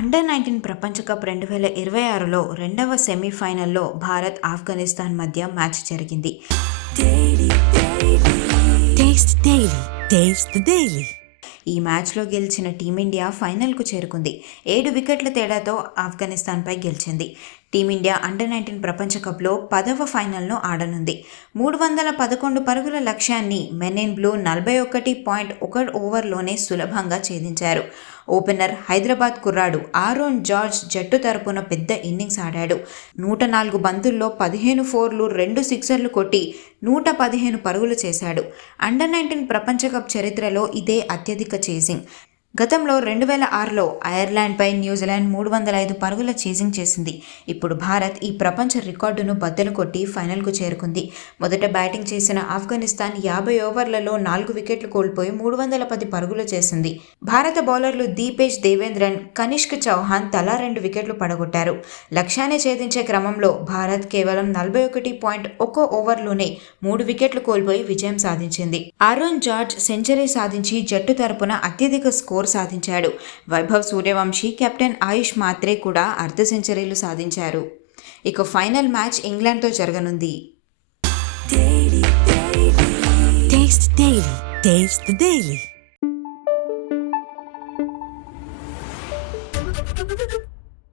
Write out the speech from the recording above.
Under nineteen ప్రపంచ cup రెండు వేల ఇరవై ఆరులో రెండవ సెమీఫైనల్లో భారత్ ఆఫ్ఘనిస్తాన్ మధ్య మ్యాచ్ జరిగింది. ఈ మ్యాచ్లో గెలిచిన టీమిండియా ఫైనల్కు చేరుకుంది. ఏడు వికెట్ల తేడాతో ఆఫ్ఘనిస్తాన్పై గెలిచింది. టీమిండియా అండర్ నైన్టీన్ ప్రపంచ కప్లో పదవ ఫైనల్ను ఆడనుంది. మూడు వందల పదకొండు పరుగుల లక్ష్యాన్ని మెనెన్ బ్లూ నలభై ఒకటి పాయింట్ ఒక ఓవర్లోనే సులభంగా ఛేదించారు. ఓపెనర్ హైదరాబాద్ కుర్రాడు ఆరోన్ జార్జ్ జట్టు తరపున పెద్ద ఇన్నింగ్స్ ఆడాడు. నూట నాలుగు బంతుల్లో పదిహేను ఫోర్లు రెండు సిక్సర్లు కొట్టి నూట పదిహేను పరుగులు చేశాడు. అండర్ నైన్టీన్ ప్రపంచ కప్ చరిత్రలో ఇదే అత్యధిక చేసింగ్. గతంలో రెండు వేల ఆరులో ఐర్లాండ్పై న్యూజిలాండ్ మూడు వందల ఐదు పరుగుల చేజింగ్ చేసింది. ఇప్పుడు భారత్ ఈ ప్రపంచ రికార్డును బద్దలు కొట్టి ఫైనల్కు చేరుకుంది. మొదట బ్యాటింగ్ చేసిన ఆఫ్ఘనిస్తాన్ యాభై ఓవర్లలో నాలుగు వికెట్లు కోల్పోయి మూడు వందల పది పరుగులు చేసింది. భారత బౌలర్లు దీపేష్ దేవేంద్రన్ కనిష్క్ చౌహాన్ తలా రెండు వికెట్లు పడగొట్టారు. లక్ష్యాన్ని ఛేదించే క్రమంలో భారత్ కేవలం నలభై ఒకటి పాయింట్ ఒక్కో ఓవర్లోనే మూడు వికెట్లు కోల్పోయి విజయం సాధించింది. అరుణ్ జార్జ్ సెంచరీ సాధించి జట్టు తరపున అత్యధిక స్కోర్ స్కోర్ సాధించాడు. వైభవ్ సూర్యవంశీ కెప్టెన్ ఆయుష్ మాత్రే కూడా అర్ధ సెంచరీలు సాధించారు. ఇక ఫైనల్ మ్యాచ్ ఇంగ్లాండ్తో జరగనుంది. డైలీ